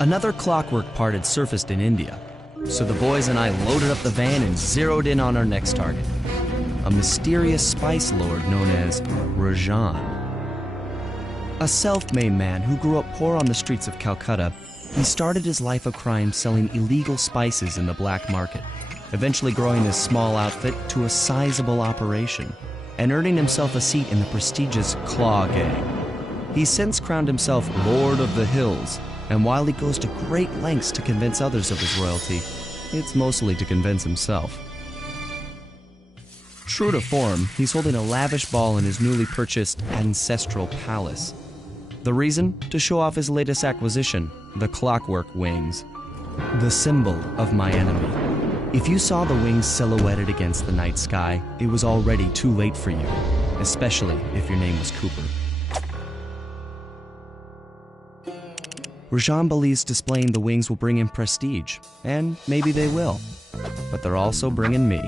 Another clockwork part had surfaced in India, so the boys and I loaded up the van and zeroed in on our next target, a mysterious spice lord known as Rajan. A self-made man who grew up poor on the streets of Calcutta, he started his life of crime selling illegal spices in the black market, eventually growing his small outfit to a sizable operation and earning himself a seat in the prestigious Claw Gang. He's since crowned himself Lord of the Hills, and while he goes to great lengths to convince others of his royalty, it's mostly to convince himself. True to form, he's holding a lavish ball in his newly purchased ancestral palace. The reason? To show off his latest acquisition, the Clockwork Wings, the symbol of my enemy. If you saw the wings silhouetted against the night sky, it was already too late for you, especially if your name was Cooper. Rajan believes displaying the wings will bring him prestige, and maybe they will, but they're also bringing me.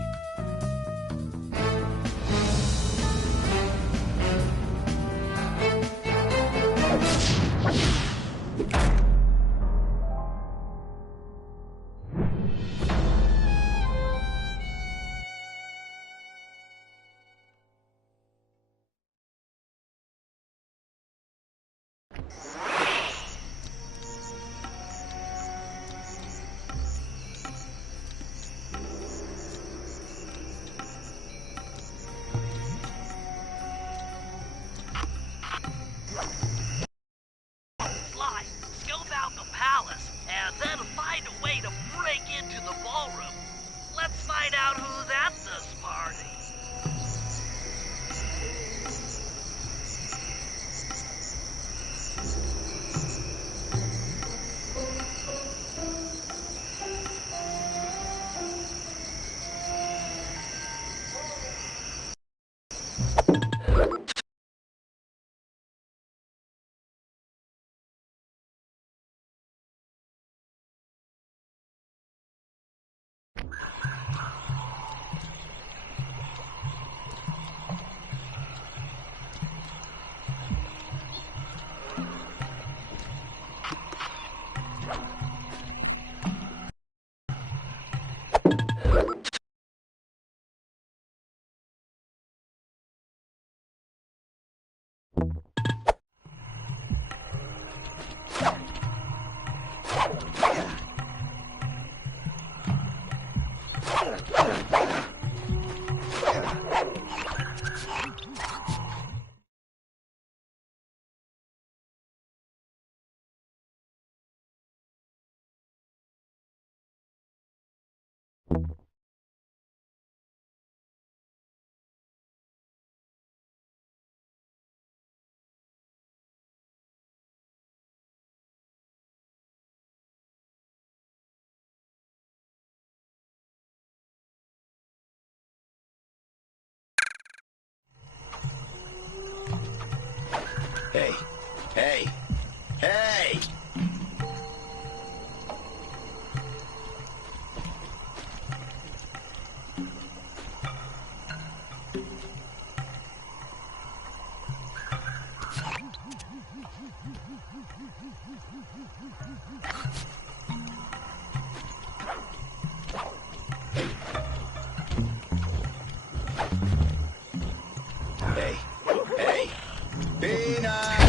Hey! Hey! Hey! Hey! Hey! Peanut!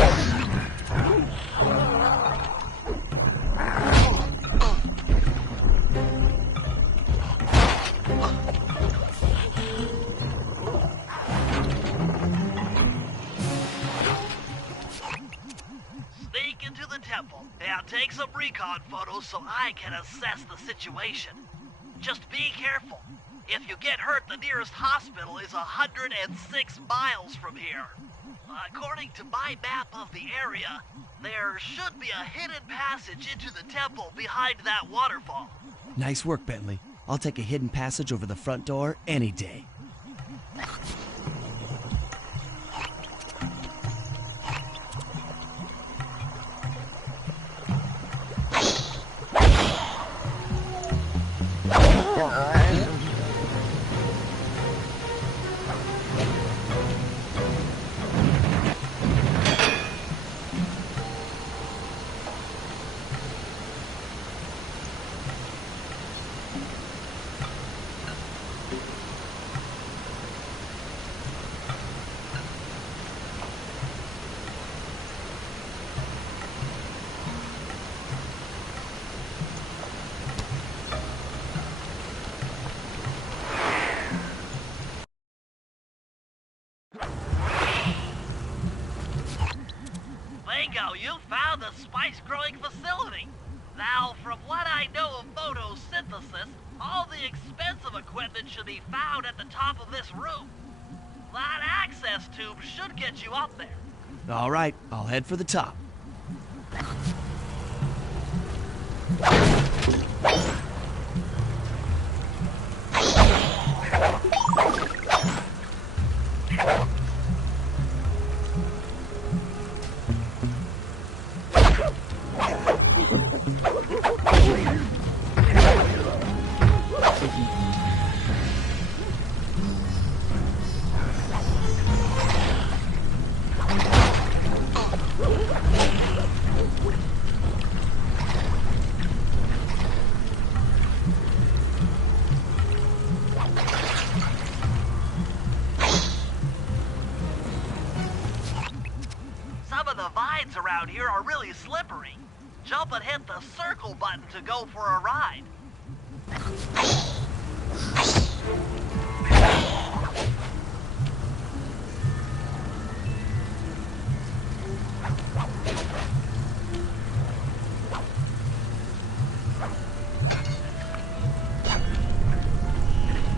Sneak into the temple and take some recon photos so I can assess the situation. Just be careful. If you get hurt, the nearest hospital is 106 miles from here. According to my map of the area, there should be a hidden passage into the temple behind that waterfall. Nice work, Bentley. I'll take a hidden passage over the front door any day. the spice growing facility. Now, from what I know of photosynthesis, all the expensive equipment should be found at the top of this room. That access tube should get you up there. All right, I'll head for the top. Some of the vines around here are really slippery. Jump and hit the circle button to go for a ride.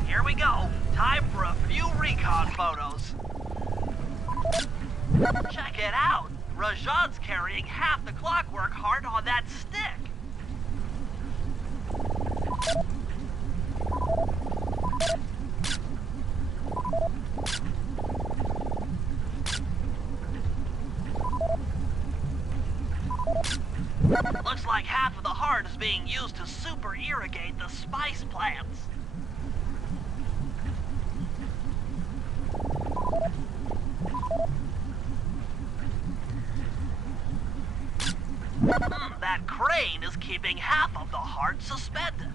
Here we go. Time for a few recon photos. Check it out. Rajan's carrying half the clockwork heart on that stick. Looks like half of the heart is being used to super irrigate the spice plants. That crane is keeping half of the heart suspended.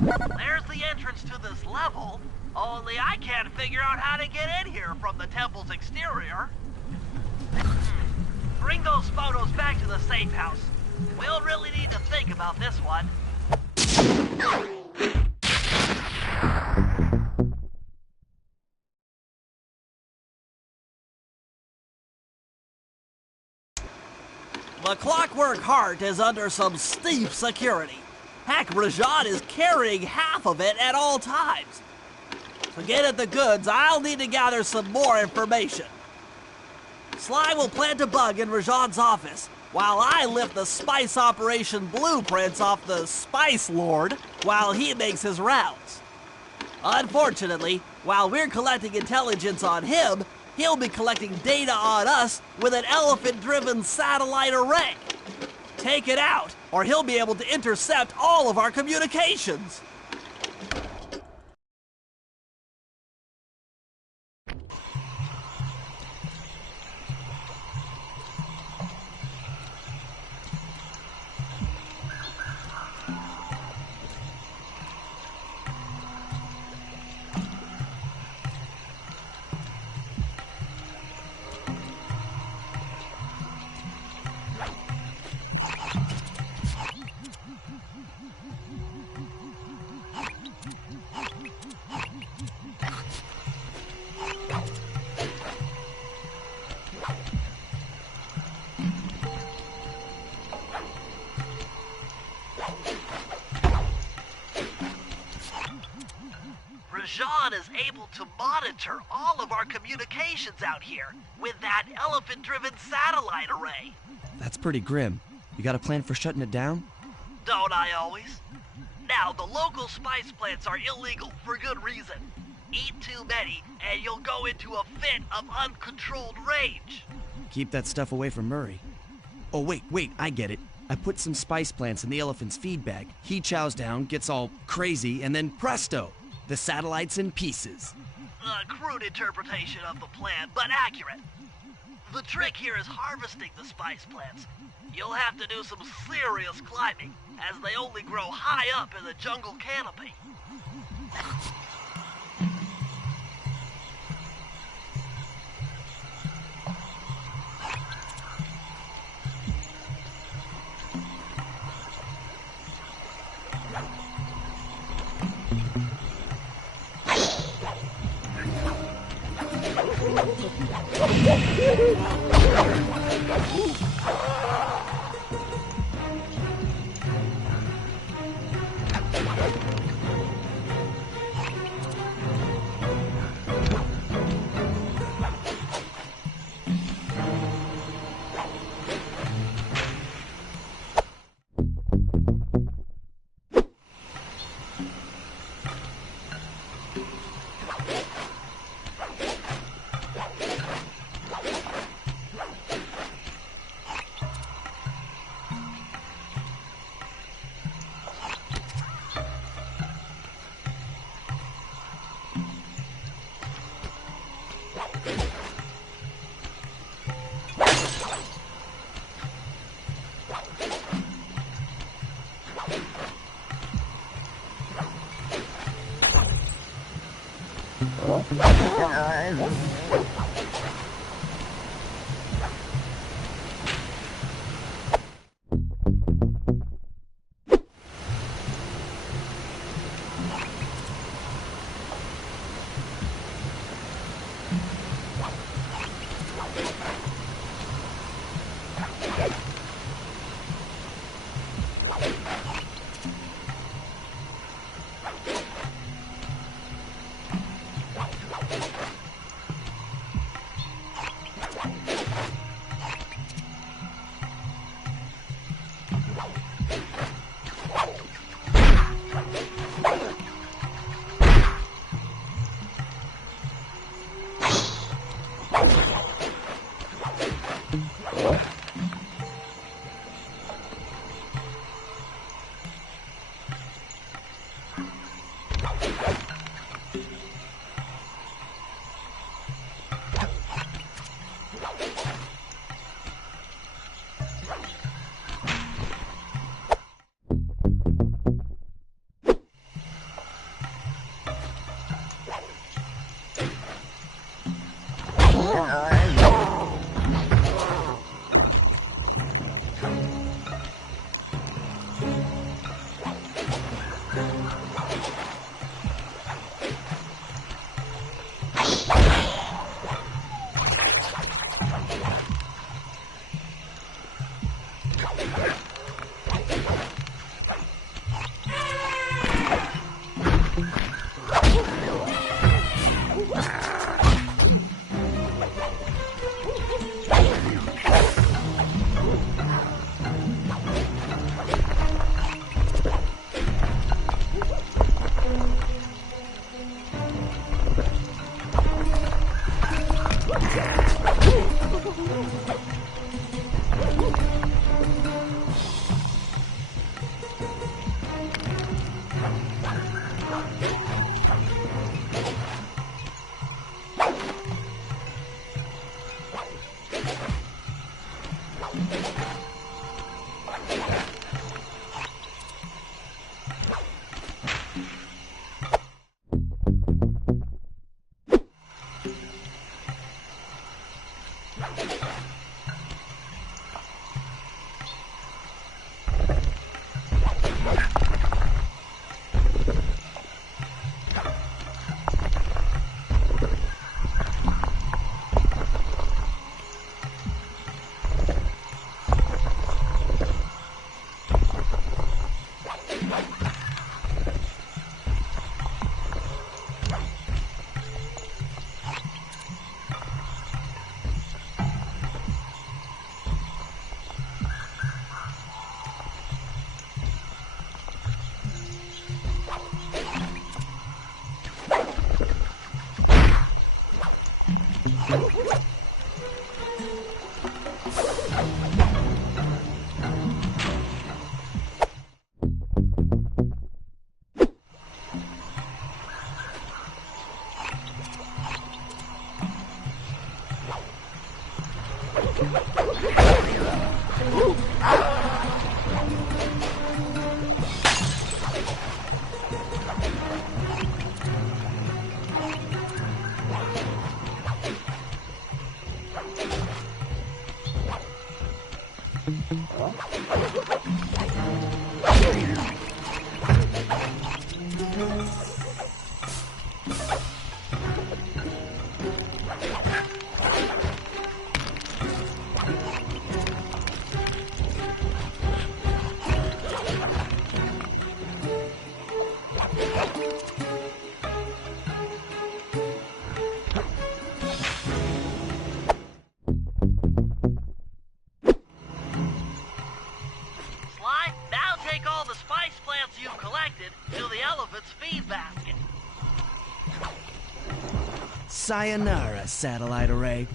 There's the entrance to this level, only I can't figure out how to get in here from the temple's exterior. Bring those photos back to the safe house. We'll really need to think about this one. The clockwork heart is under some steep security. Heck, Rajan is carrying half of it at all times. To get at the goods, I'll need to gather some more information. Sly will plant a bug in Rajan's office, while I lift the spice operation blueprints off the Spice Lord while he makes his rounds. Unfortunately, while we're collecting intelligence on him, he'll be collecting data on us with an elephant-driven satellite array. Take it out, or he'll be able to intercept all of our communications. Rajan is able to monitor all of our communications out here with that elephant-driven satellite array. That's pretty grim. You got a plan for shutting it down? Don't I always? Now, the local spice plants are illegal for good reason. Eat too many, and you'll go into a fit of uncontrolled rage. Keep that stuff away from Murray. Oh, wait, I get it. I put some spice plants in the elephant's feed bag. He chows down, gets all crazy, and then presto! The satellite's in pieces. A crude interpretation of the plan, but accurate. The trick here is harvesting the spice plants. You'll have to do some serious climbing, as they only grow high up in the jungle canopy. Sayonara, satellite array.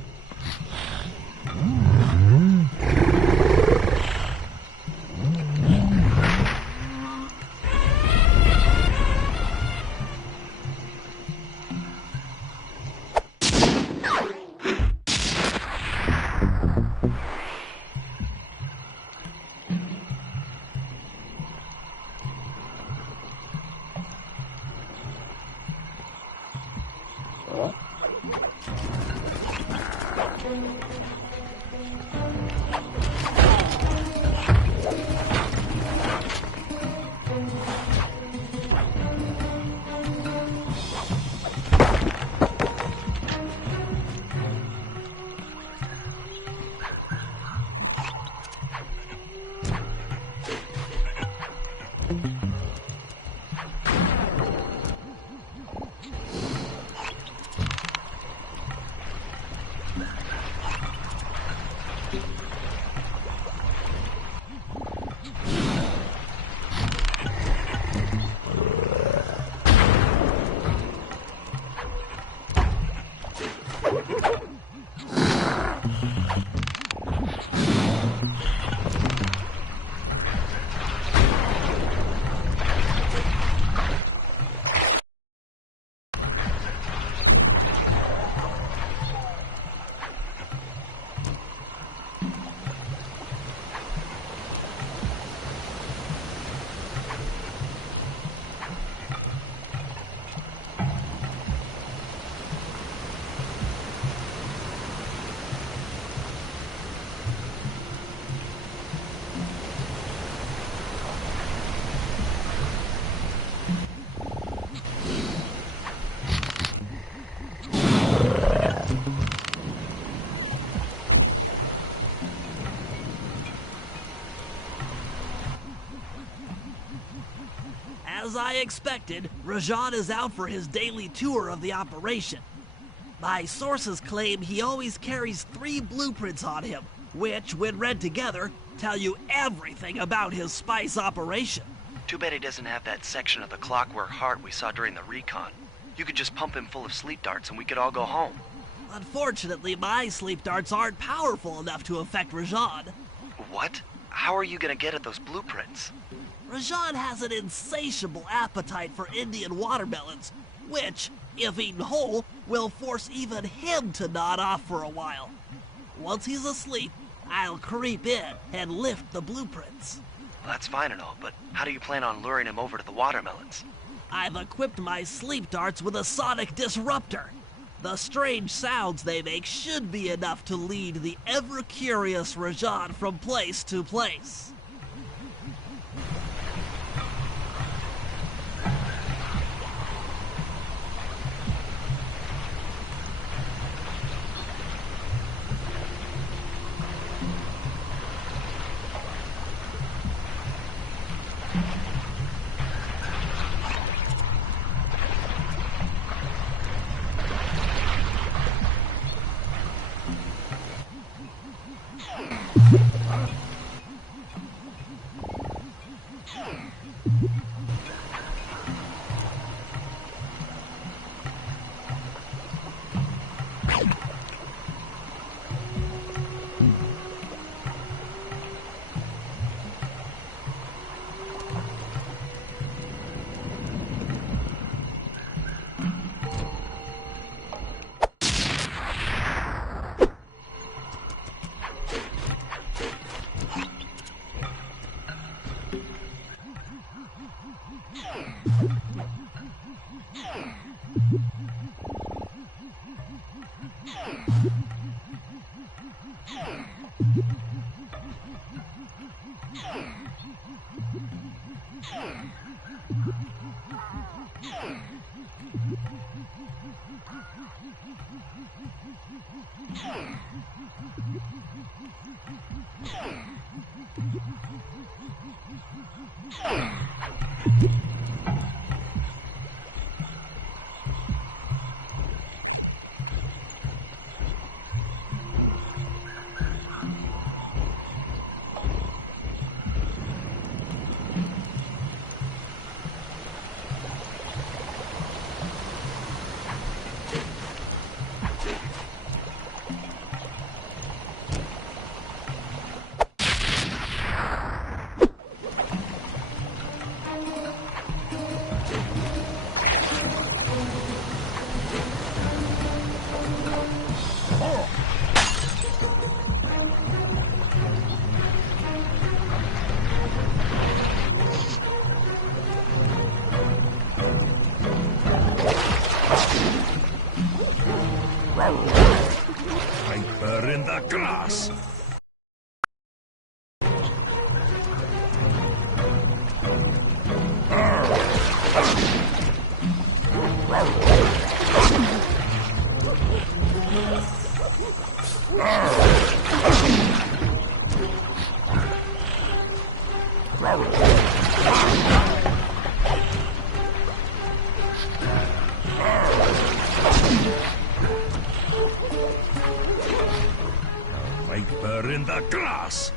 As I expected, Rajan is out for his daily tour of the operation. My sources claim he always carries 3 blueprints on him, which, when read together, tell you everything about his spice operation. Too bad he doesn't have that section of the Clockwork Heart we saw during the recon. You could just pump him full of sleep darts and we could all go home. Unfortunately, my sleep darts aren't powerful enough to affect Rajan. What? How are you gonna get at those blueprints? Rajan has an insatiable appetite for Indian watermelons, which, if eaten whole, will force even him to nod off for a while. Once he's asleep, I'll creep in and lift the blueprints. Well, that's fine and all, but how do you plan on luring him over to the watermelons? I've equipped my sleep darts with a sonic disruptor. The strange sounds they make should be enough to lead the ever-curious Rajan from place to place. Viper in the grass. Viper in the grass.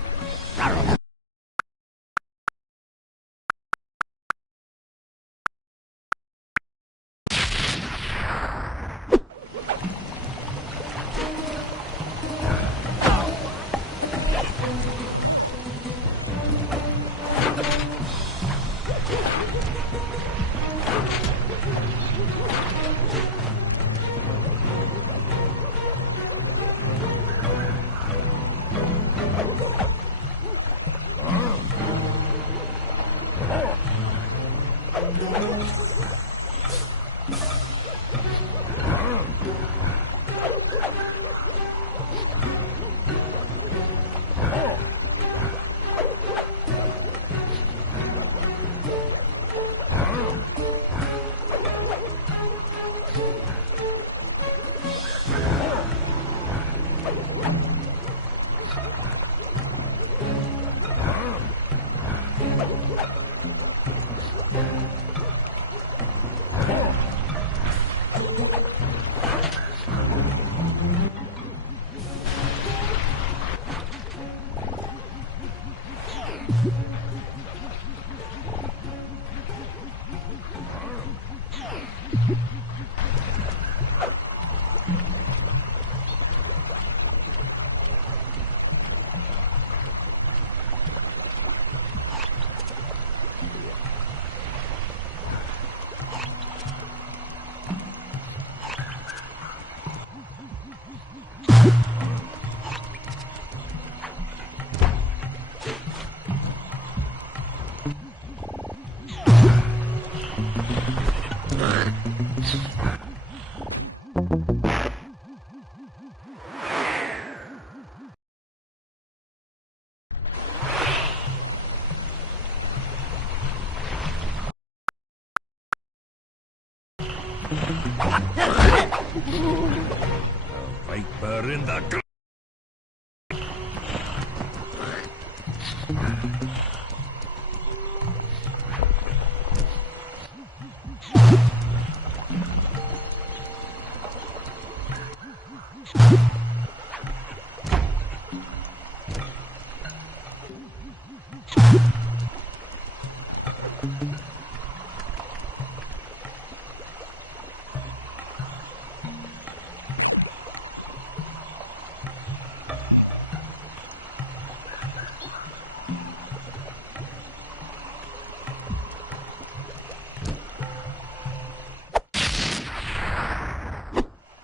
Viper in the grass.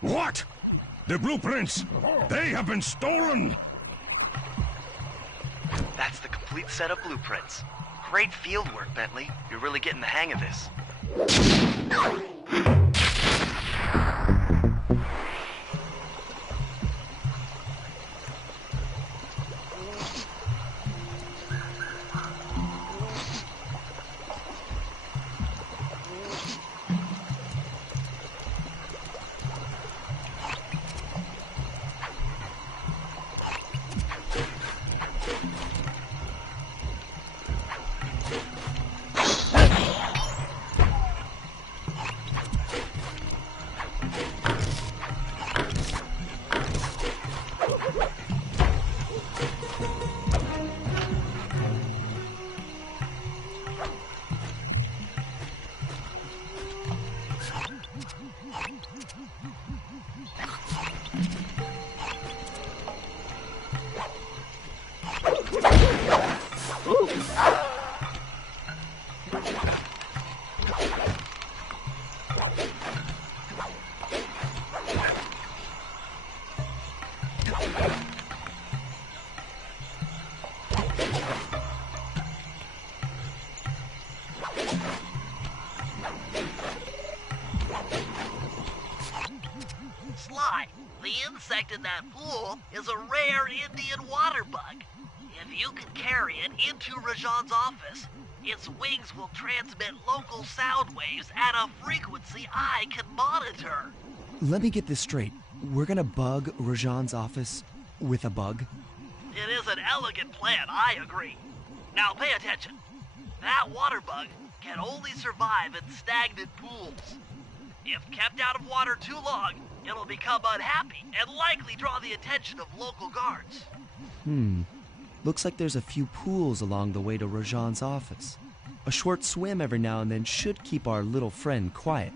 What? The blueprints! They have been stolen! That's the complete set of blueprints. Great field work, Bentley. You're really getting the hang of this. Sly, the insect in that pool is a rare Indian water bug. If you can carry it into Rajan's office, its wings will transmit local sound waves at a frequency I can monitor. Let me get this straight. We're gonna bug Rajan's office with a bug? It is an elegant plan, I agree. Now pay attention. That water bug can only survive in stagnant pools. If kept out of water too long, it'll become unhappy and likely draw the attention of local guards. Looks like there's a few pools along the way to Rajan's office. A short swim every now and then should keep our little friend quiet.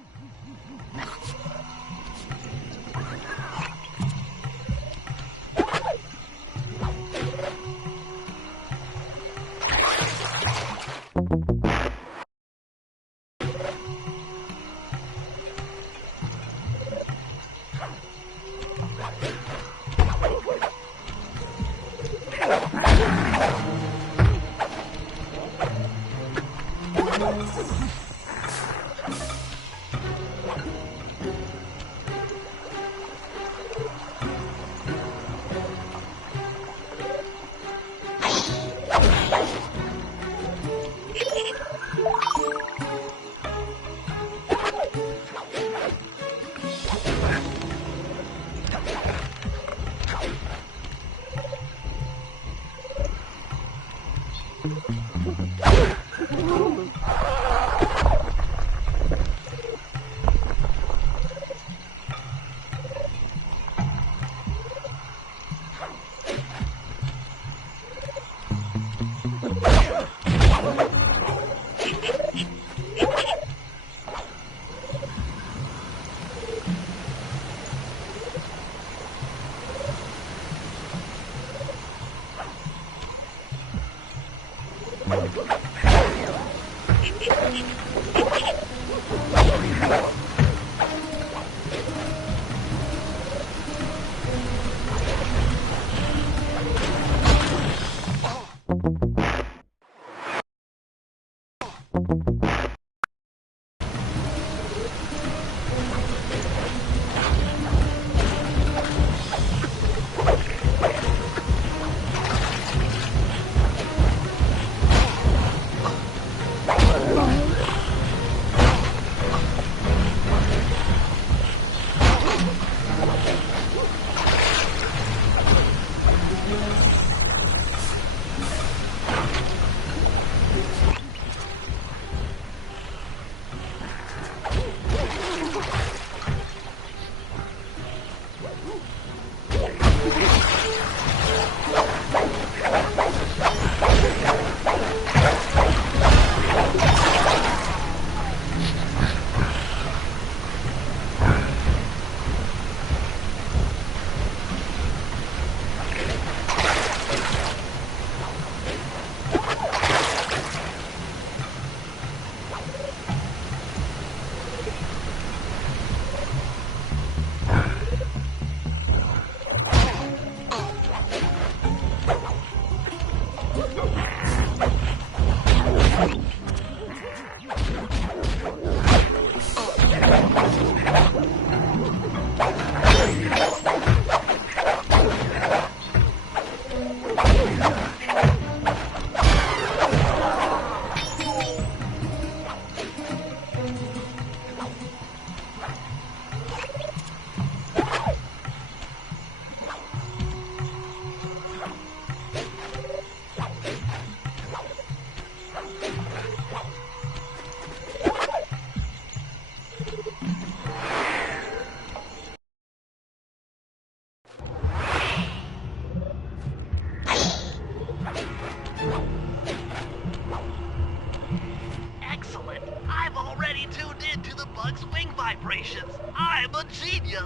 Excellent. I've already tuned into the bug's wing vibrations. I'm a genius.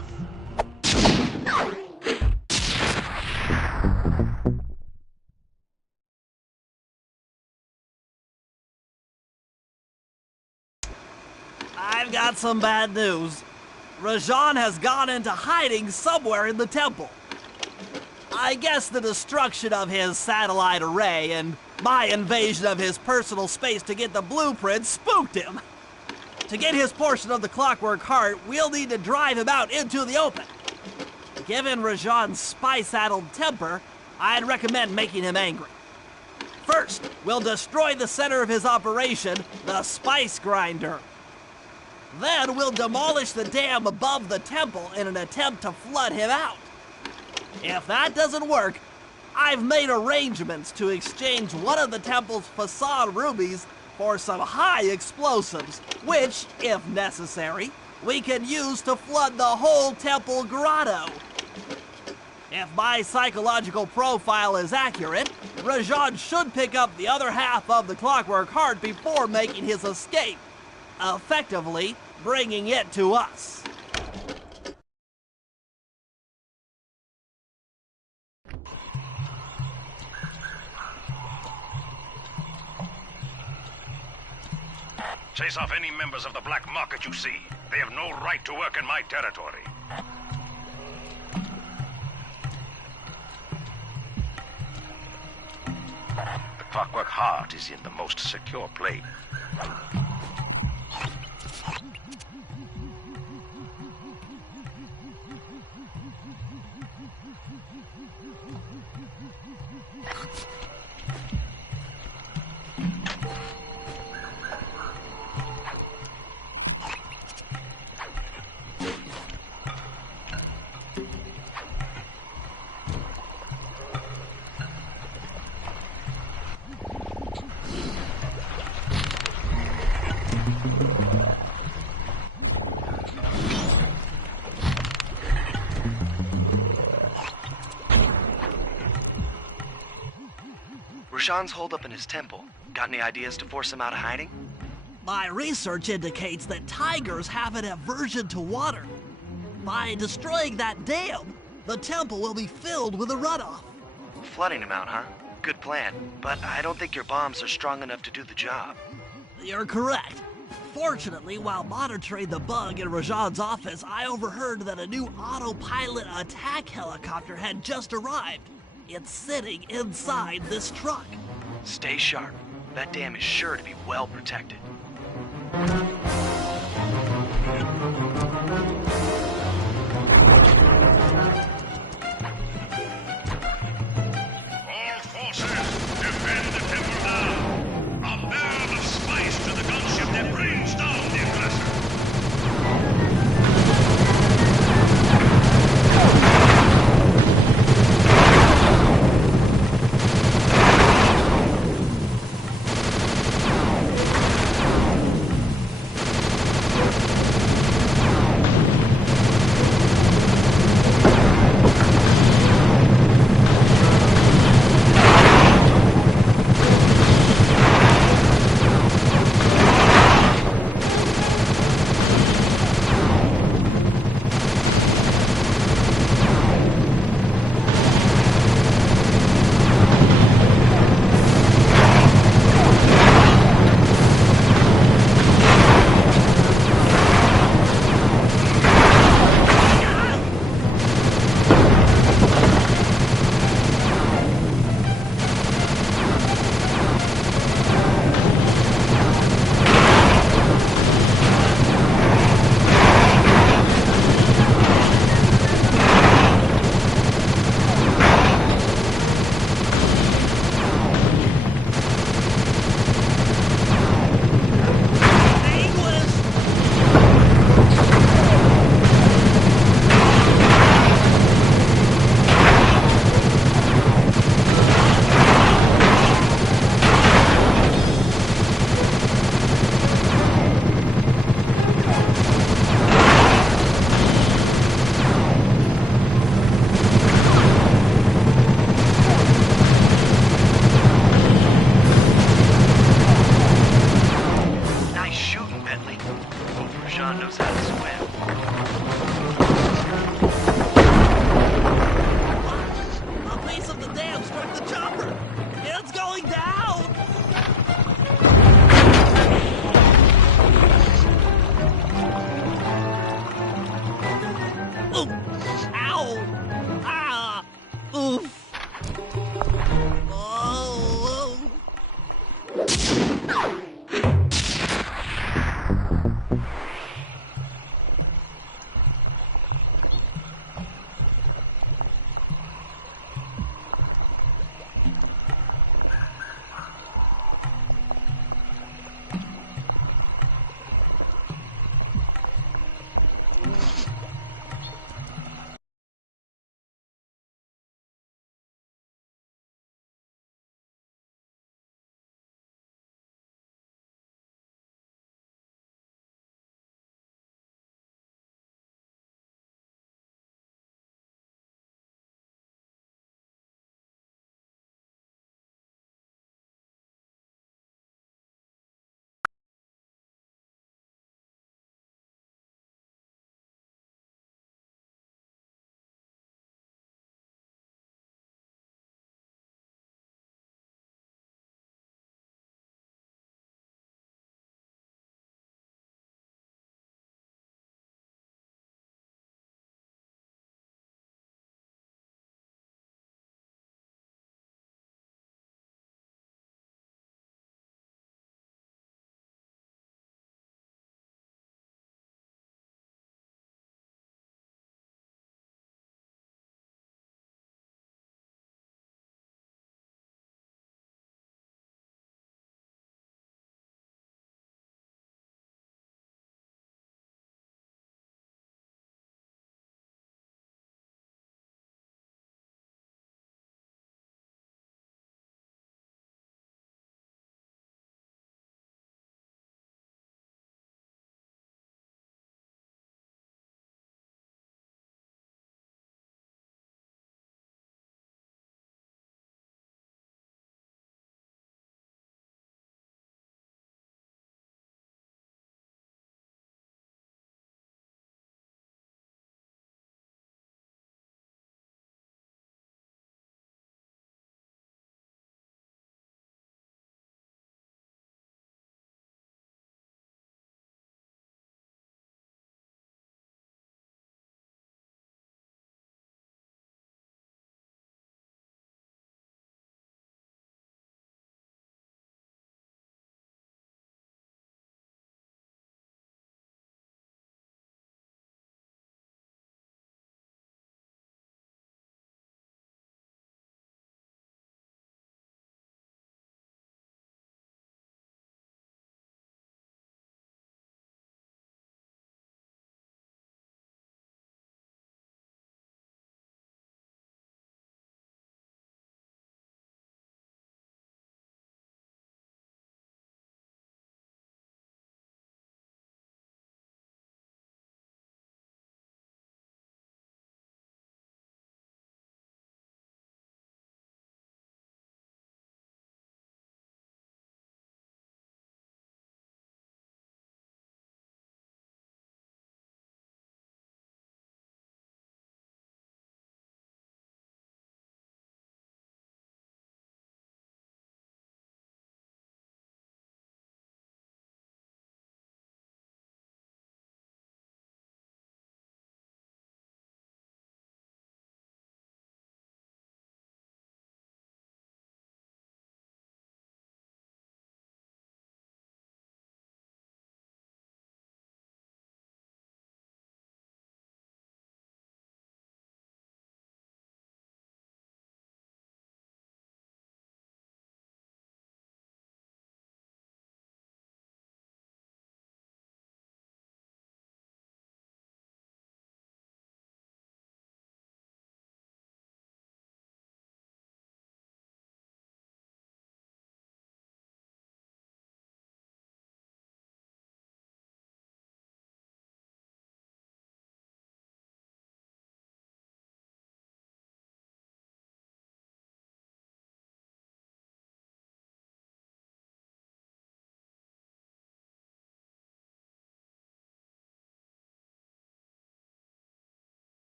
I've got some bad news. Rajan has gone into hiding somewhere in the temple. I guess the destruction of his satellite array and my invasion of his personal space to get the blueprints spooked him. To get his portion of the Clockwork Heart, we'll need to drive him out into the open. Given Rajan's spice-addled temper, I'd recommend making him angry. First, we'll destroy the center of his operation, the spice grinder. Then we'll demolish the dam above the temple in an attempt to flood him out. If that doesn't work, I've made arrangements to exchange one of the temple's facade rubies for some high explosives, which, if necessary, we can use to flood the whole temple grotto. If my psychological profile is accurate, Rajan should pick up the other half of the Clockwork Heart before making his escape, effectively bringing it to us. Chase off any members of the Black Market you see. They have no right to work in my territory. The Clockwork Heart is in the most secure place. Rajan's holed up in his temple. Got any ideas to force him out of hiding? My research indicates that tigers have an aversion to water. By destroying that dam, the temple will be filled with a runoff. Flooding him out, huh? Good plan. But I don't think your bombs are strong enough to do the job. You're correct. Fortunately, while monitoring the bug in Rajan's office, I overheard that a new autopilot attack helicopter had just arrived. It's sitting inside this truck. Stay sharp. That dam is sure to be well protected. All forces, defend the temple now. A barrel of spice to the gunship that brings down the aggressor.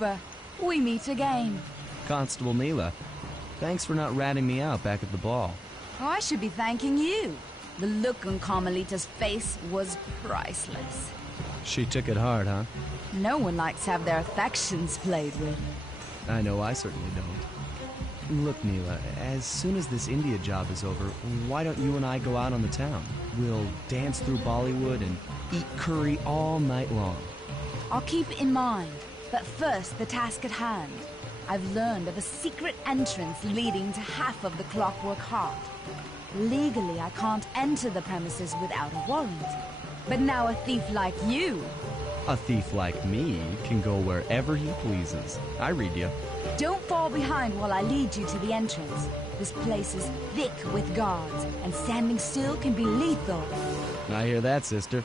Trooper. We meet again. Constable Neela, thanks for not ratting me out back at the ball. Oh, I should be thanking you. The look on Carmelita's face was priceless. She took it hard, huh? No one likes to have their affections played with. I know I certainly don't. Look, Neela, as soon as this India job is over, why don't you and I go out on the town? We'll dance through Bollywood and eat curry all night long. I'll keep it in mind. But first, the task at hand. I've learned of a secret entrance leading to half of the Clockwork Heart. Legally, I can't enter the premises without a warrant. But now a thief like you... A thief like me can go wherever he pleases. I read you. Don't fall behind while I lead you to the entrance. This place is thick with guards, and standing still can be lethal. I hear that, sister.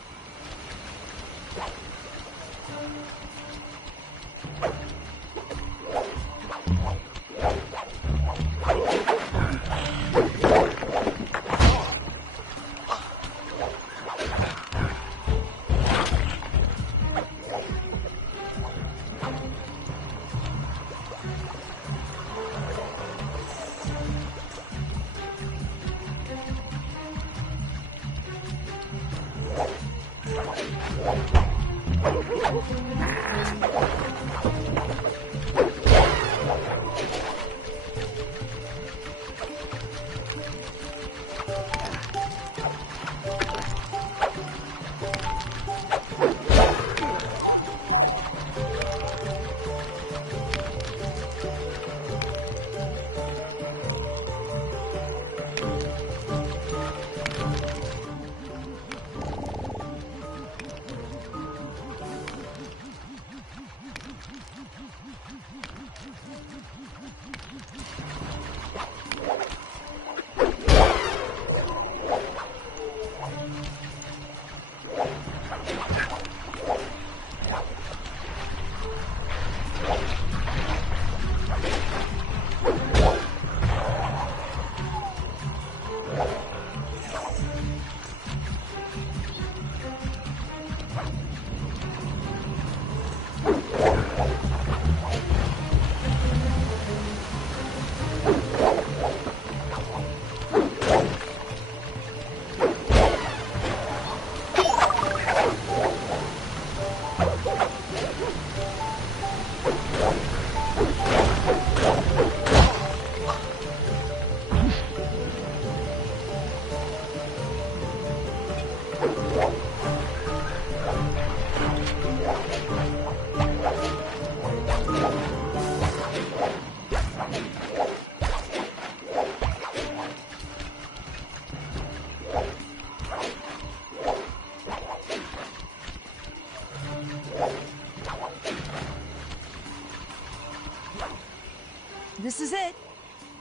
This is it.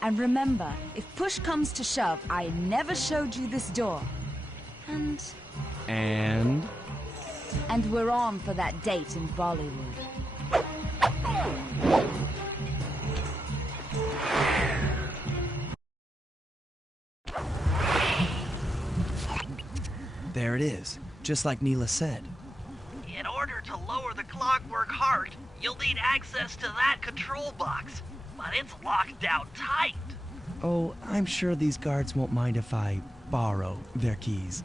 And remember, if push comes to shove, I never showed you this door. And we're on for that date in Bollywood. There it is, just like Neela said. In order to lower the Clockwork Heart, you'll need access to that control box. But it's locked down tight. Oh, I'm sure these guards won't mind if I borrow their keys.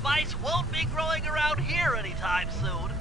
spice won't be growing around here anytime soon.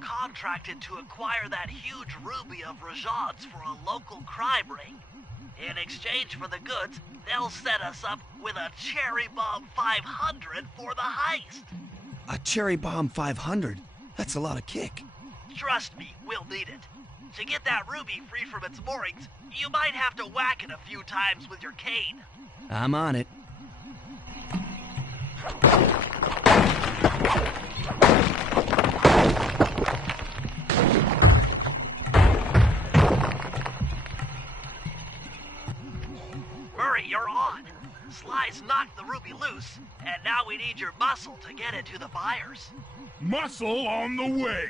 Contracted to acquire that huge ruby of Rajan's for a local crime ring. In exchange for the goods, they'll set us up with a Cherry Bomb 500 for the heist. A Cherry Bomb 500? That's a lot of kick. Trust me, we'll need it. To get that ruby free from its moorings, you might have to whack it a few times with your cane. I'm on it. Murray, you're on. Sly's knocked the ruby loose, and now we need your muscle to get it to the buyers. Muscle on the way.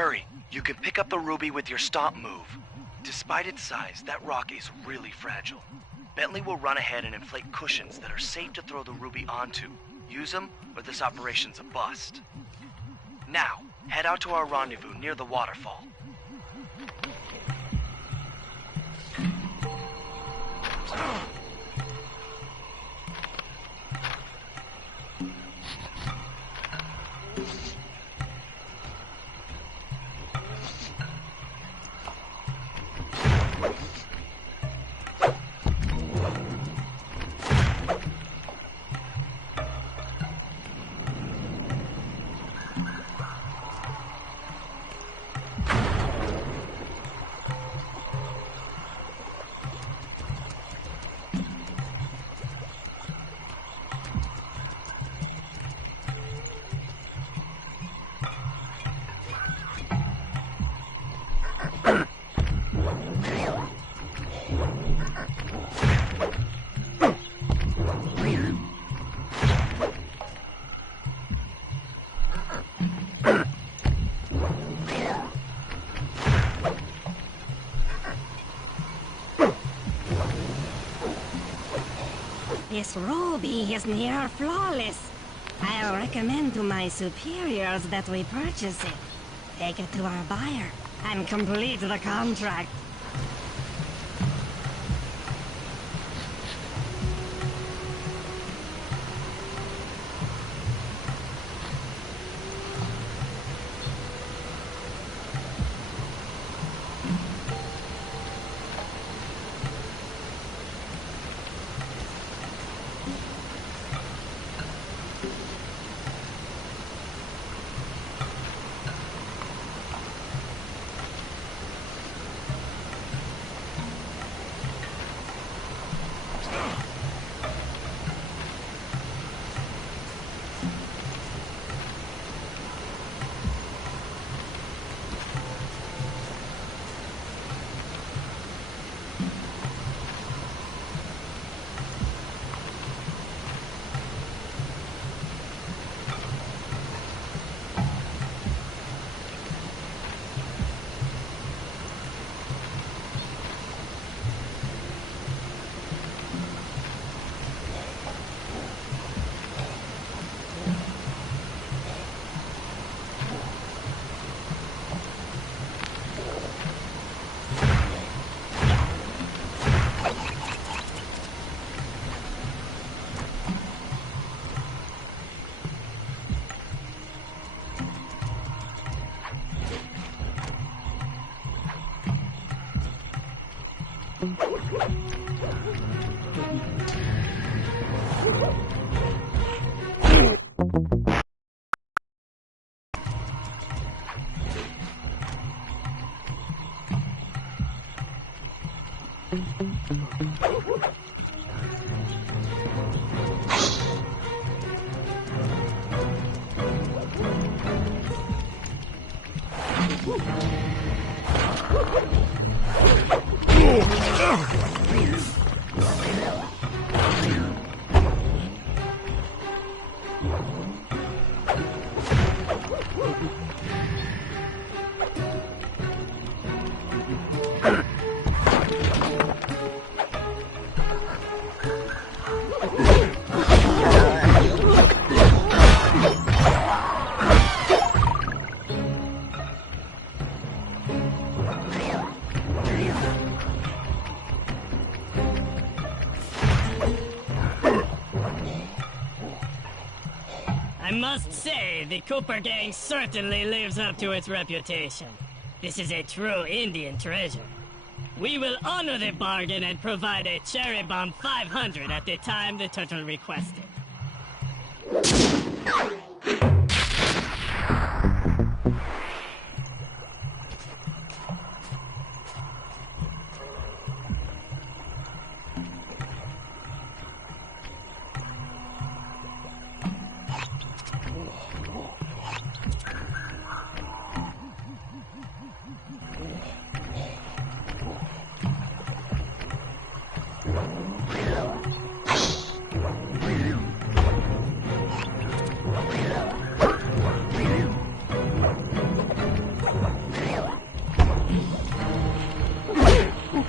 Murray, you can pick up the ruby with your stomp move. Despite its size, that rock is really fragile. Bentley will run ahead and inflate cushions that are safe to throw the ruby onto. Use them, or this operation's a bust. Now, head out to our rendezvous near the waterfall. This ruby is near flawless. I'll recommend to my superiors that we purchase it, take it to our buyer, and complete the contract. I must say, the Cooper gang certainly lives up to its reputation. This is a true Indian treasure. We will honor the bargain and provide a cherry bomb 500 at the time the turtle requested.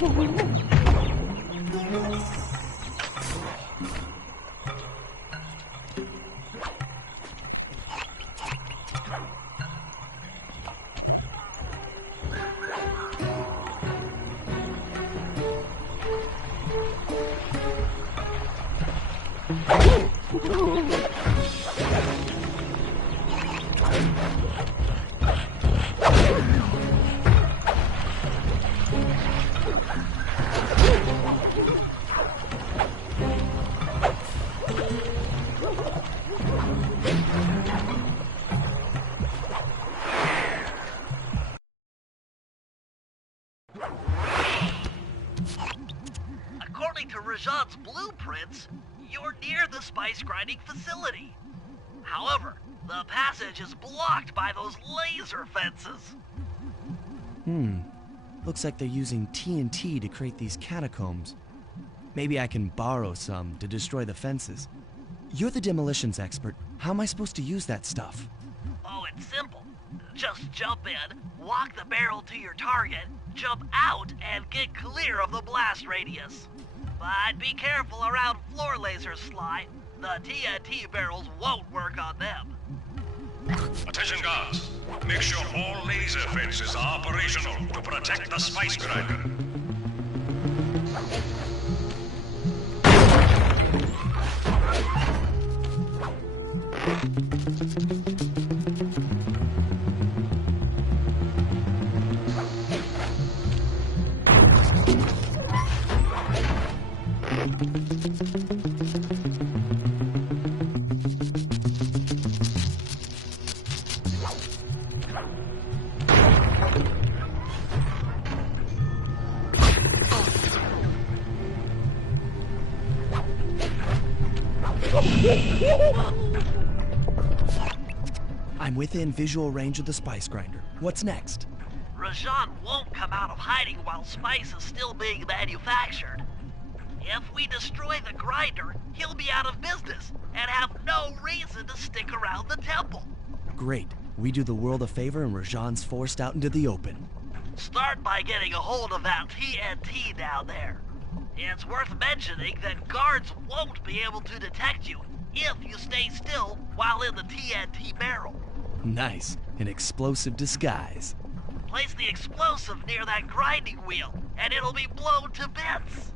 According to Rajan's blueprints, you're near the spice grinding facility. However, the passage is blocked by those laser fences. Looks like they're using TNT to create these catacombs. Maybe I can borrow some to destroy the fences. You're the demolitions expert. How am I supposed to use that stuff? Oh, it's simple. Just jump in, walk the barrel to your target, jump out, and get clear of the blast radius. But be careful around floor lasers, Sly. The TNT barrels won't work on them. Attention guards. Make sure all laser fences are operational to protect the spice grinder. I'm within visual range of the spice grinder. What's next? Rajan won't come out of hiding while spice is still being manufactured. If we destroy the grinder, he'll be out of business and have no reason to stick around the temple. Great. We do the world a favor and Rajan's forced out into the open. Start by getting a hold of that TNT down there. It's worth mentioning that guards won't be able to detect you if you stay still while in the TNT barrel. Nice. An explosive disguise. Place the explosive near that grinding wheel, and it'll be blown to bits.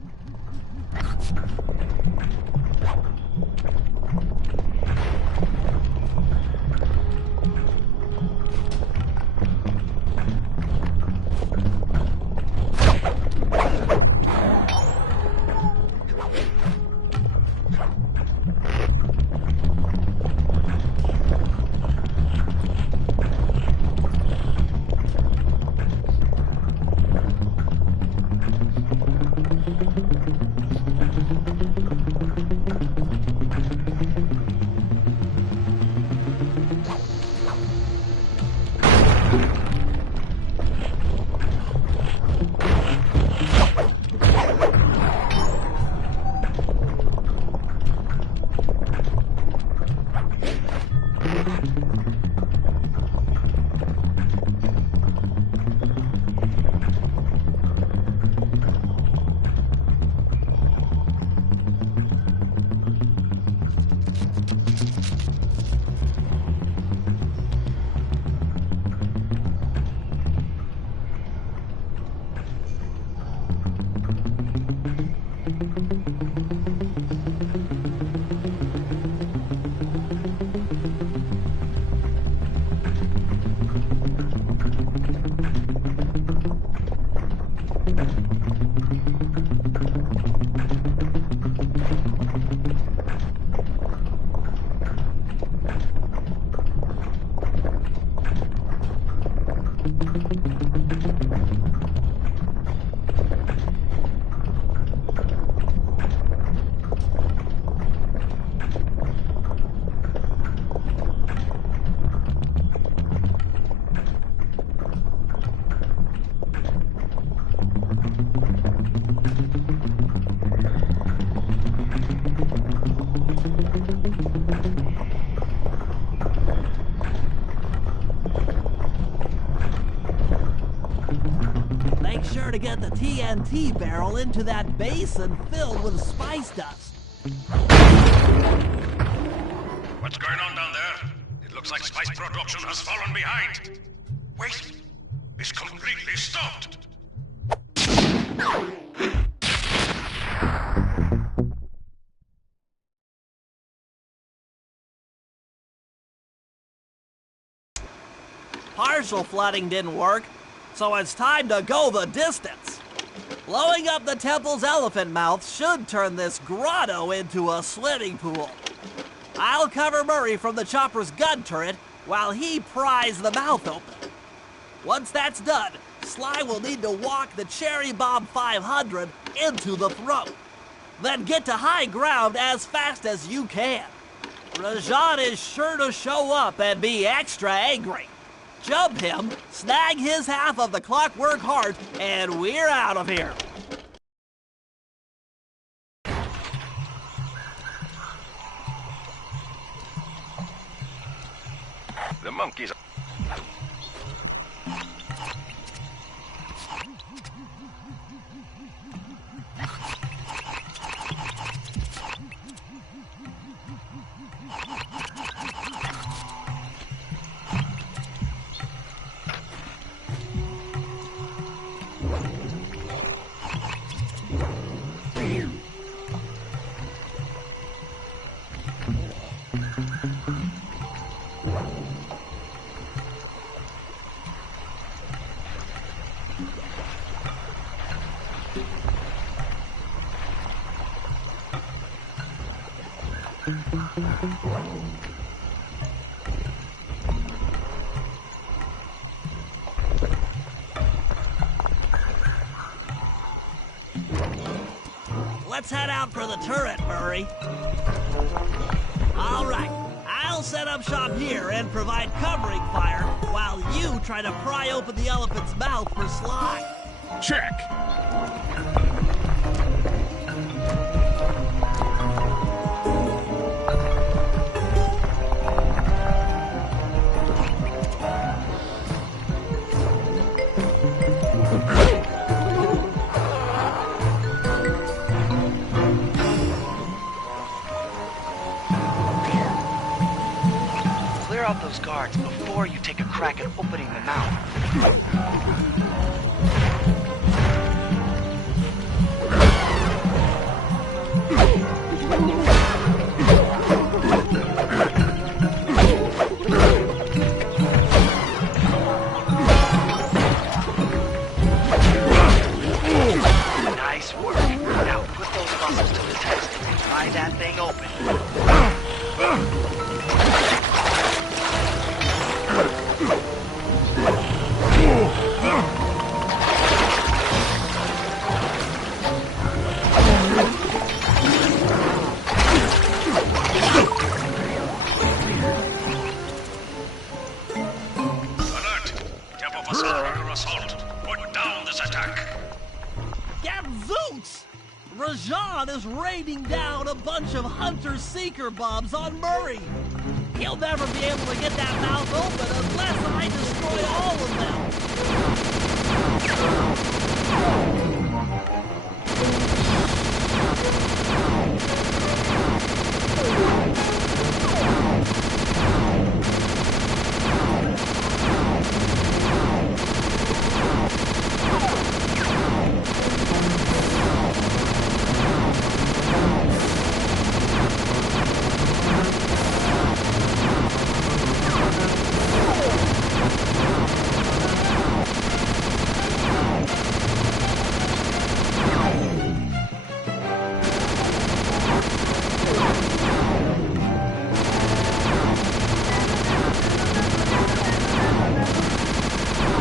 sure to get the TNT barrel into that basin filled with spice dust. What's going on down there? It looks like spice production has fallen behind. Wait, it's completely stopped. Partial flooding didn't work, so it's time to go the distance. Blowing up the temple's elephant mouth should turn this grotto into a swimming pool. I'll cover Murray from the chopper's gun turret while he pries the mouth open. Once that's done, Sly will need to walk the Cherry Bomb 500 into the throat. Then get to high ground as fast as you can. Rajan is sure to show up and be extra angry. Jump him, snag his half of the Clockwork Heart, and we're out of here. The monkeys. Let's head out for the turret, Murray. All right, I'll set up shop here and provide covering fire while you try to pry open the elephant's mouth for Sly. Check. Clear out those guards before you take a crack at opening the mouth. Nice work. Now put those muscles to the test and pry that thing open. Alert! Temple facade under assault. Put down this attack. Gadzooks! Rajan is raining down a bunch of Hunter-Seeker bombs on Murray. He'll never be able to get that mouth open unless I destroy all of them.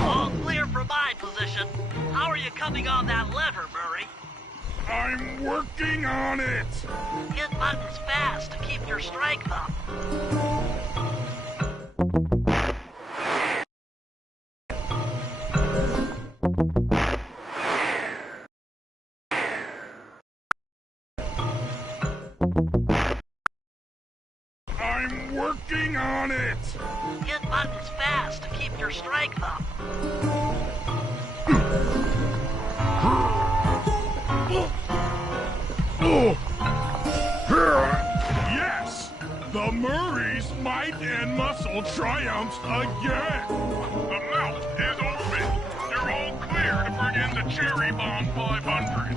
All clear from my position. How are you coming on that lever, Murray? I'm working on it. Hit buttons fast to keep your strength up. I'm working on it. Hit buttons fast to keep your strength up. Yes! The Murray's might and muscle triumphs again! The mouth is open! You're all clear to bring in the Cherry Bomb 500!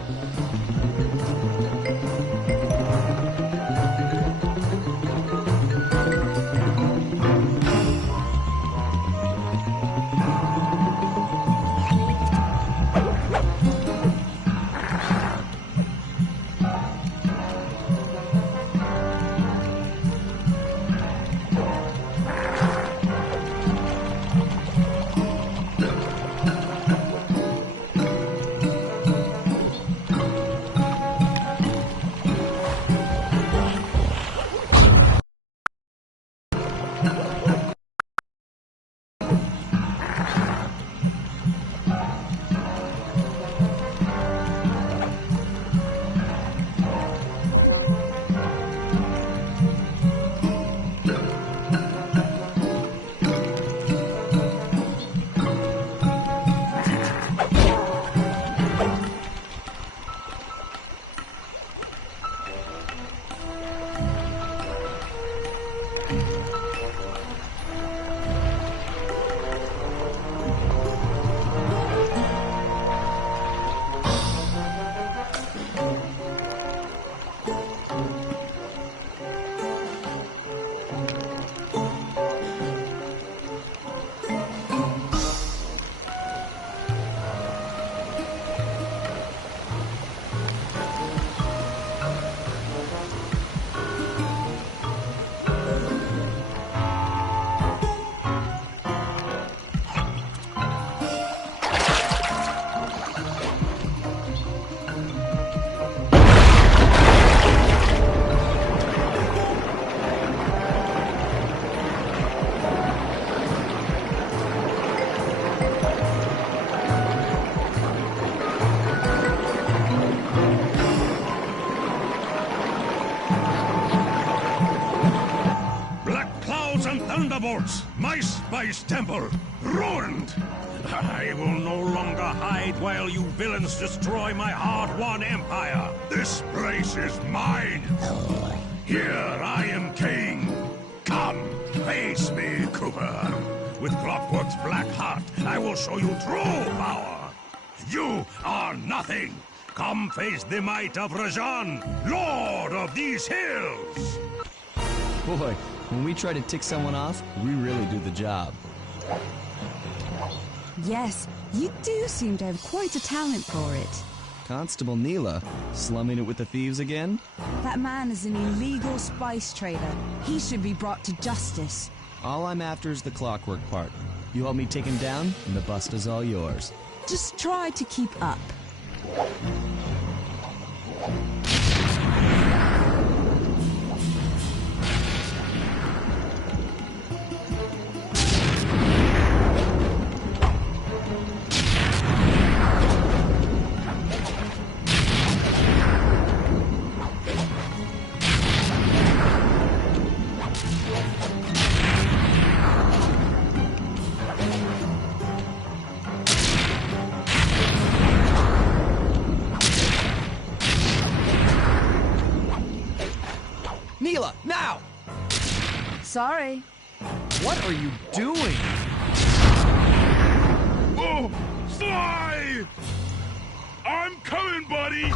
Thunderbolts! My spice temple ruined! I will no longer hide while you villains destroy my hard-won empire! This place is mine! Here I am king! Come, face me, Cooper! With Clockwork's black heart, I will show you true power! You are nothing! Come face the might of Rajan, Lord of these hills! Boy, when we try to tick someone off, we really do the job. Yes, you do seem to have quite a talent for it. Constable Neela, slumming it with the thieves again? That man is an illegal spice trader. He should be brought to justice. All I'm after is the Clockwork part. You help me take him down, and the bust is all yours. Just try to keep up. Neela, now! Sorry. What are you doing? Oh, Sly! I'm coming, buddy!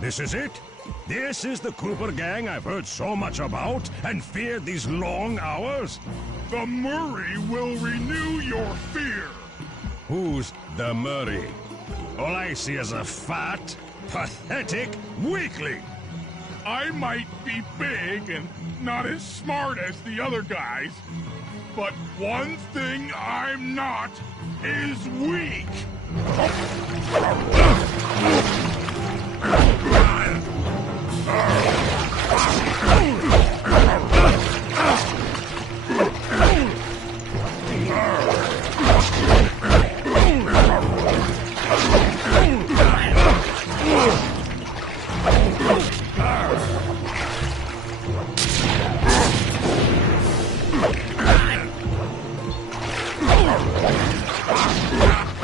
This is it? This is the Cooper gang I've heard so much about and feared these long hours? The Murray will renew your fear. Who's the Murray? All I see is a fat, pathetic weakling. I might be big and not as smart as the other guys, but one thing I'm not is weak.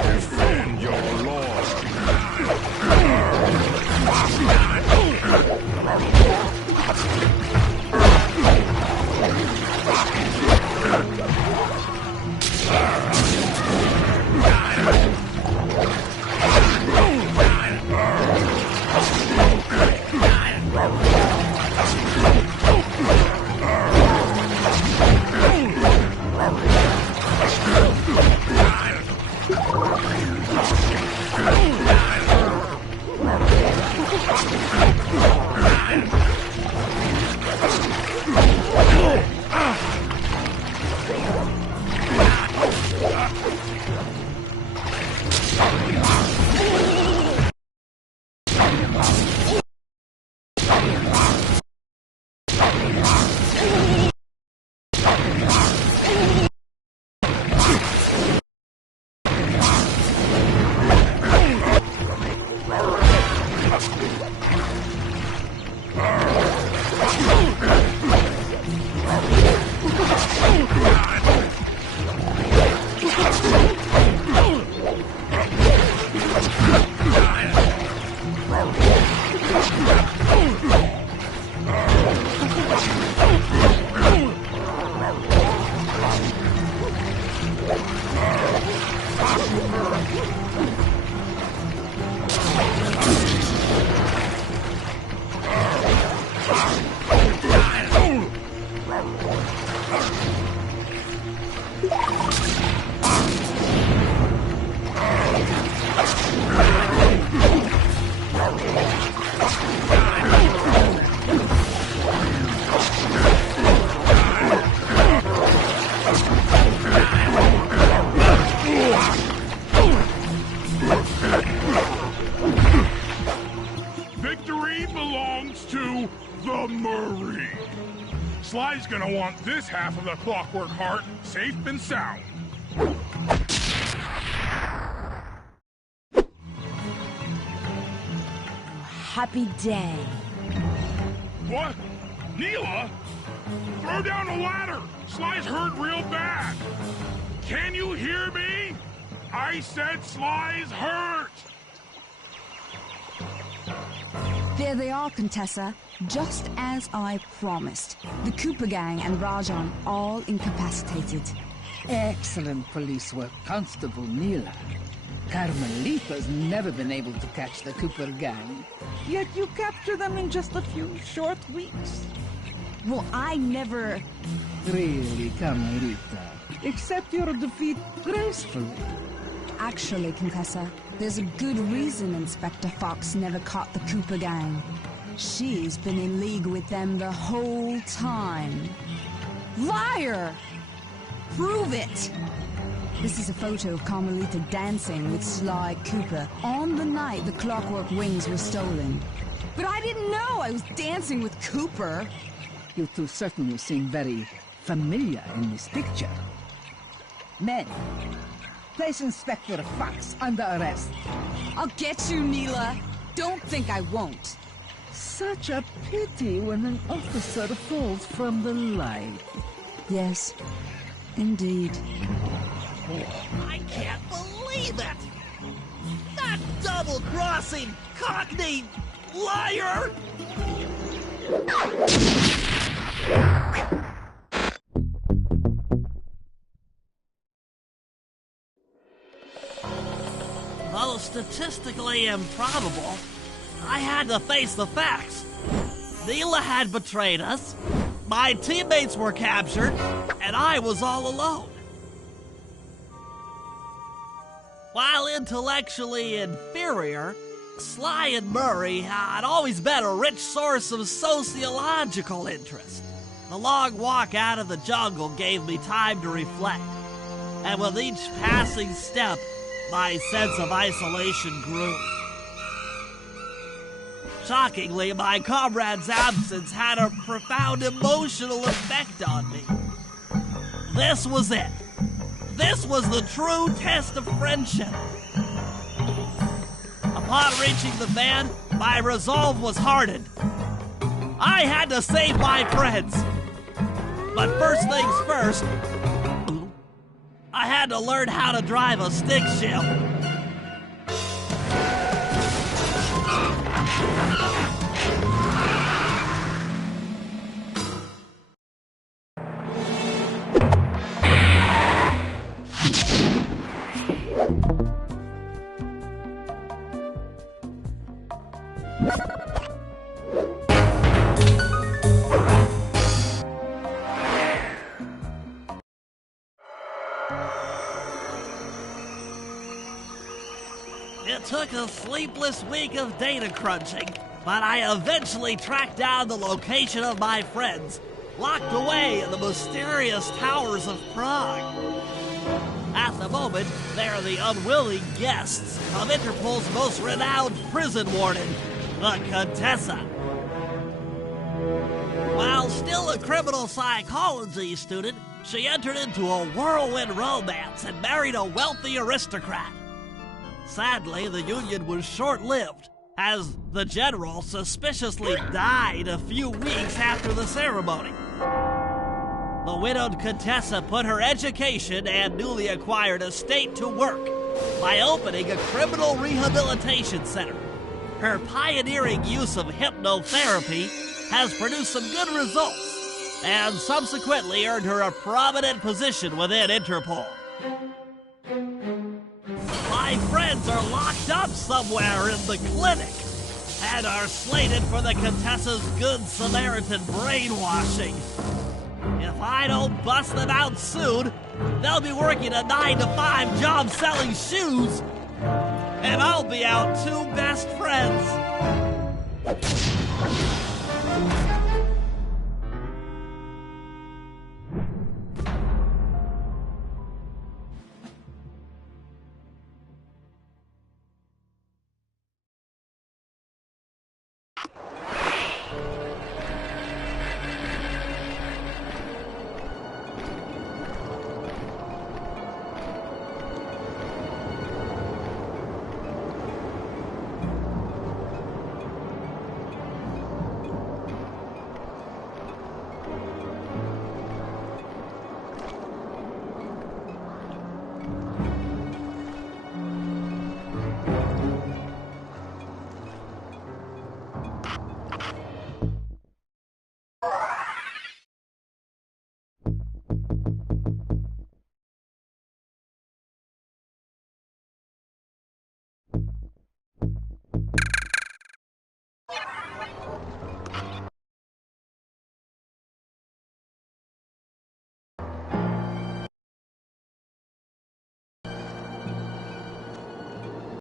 Defend your lord. Victory belongs to the Marine. Sly's gonna want this half of the Clockwork Heart safe and sound. Happy day. What? Neela? Throw down a ladder! Sly's hurt real bad! Can you hear me? I said Sly's hurt! There they are, Contessa. Just as I promised. The Cooper Gang and Rajan all incapacitated. Excellent police work, Constable Neela. Carmelita's never been able to catch the Cooper Gang. Yet you captured them in just a few short weeks. Well, I never... Really, Carmelita. Accept your defeat gracefully. Actually, Contessa, there's a good reason Inspector Fox never caught the Cooper Gang. She's been in league with them the whole time. Liar! Prove it! This is a photo of Carmelita dancing with Sly Cooper on the night the Clockwork Wings were stolen. But I didn't know I was dancing with Cooper. You two certainly seem very familiar in this picture. Men, place Inspector Fox under arrest. I'll get you, Neela. Don't think I won't. Such a pity when an officer falls from the light. Yes, indeed. I can't believe it! That double-crossing, cockney liar! Though statistically improbable, I had to face the facts. Neela had betrayed us, my teammates were captured, and I was all alone. While intellectually inferior, Sly and Murray had always been a rich source of sociological interest. The long walk out of the jungle gave me time to reflect, and with each passing step, my sense of isolation grew. Shockingly, my comrade's absence had a profound emotional effect on me. This was it. This was the true test of friendship. Upon reaching the van, my resolve was hardened. I had to save my friends. But first things first, I had to learn how to drive a stick shift. It took a sleepless week of data crunching, but I eventually tracked down the location of my friends, locked away in the mysterious towers of Prague. At the moment, they're the unwilling guests of Interpol's most renowned prison warden, the Contessa. While still a criminal psychology student, she entered into a whirlwind romance and married a wealthy aristocrat. Sadly, the union was short-lived, as the general suspiciously died a few weeks after the ceremony. The widowed Contessa put her education and newly acquired estate to work by opening a criminal rehabilitation center. Her pioneering use of hypnotherapy has produced some good results and subsequently earned her a prominent position within Interpol. My friends are locked up somewhere in the clinic and are slated for the Contessa's Good Samaritan brainwashing. If I don't bust them out soon, they'll be working a 9-to-5 job selling shoes, and I'll be out two best friends.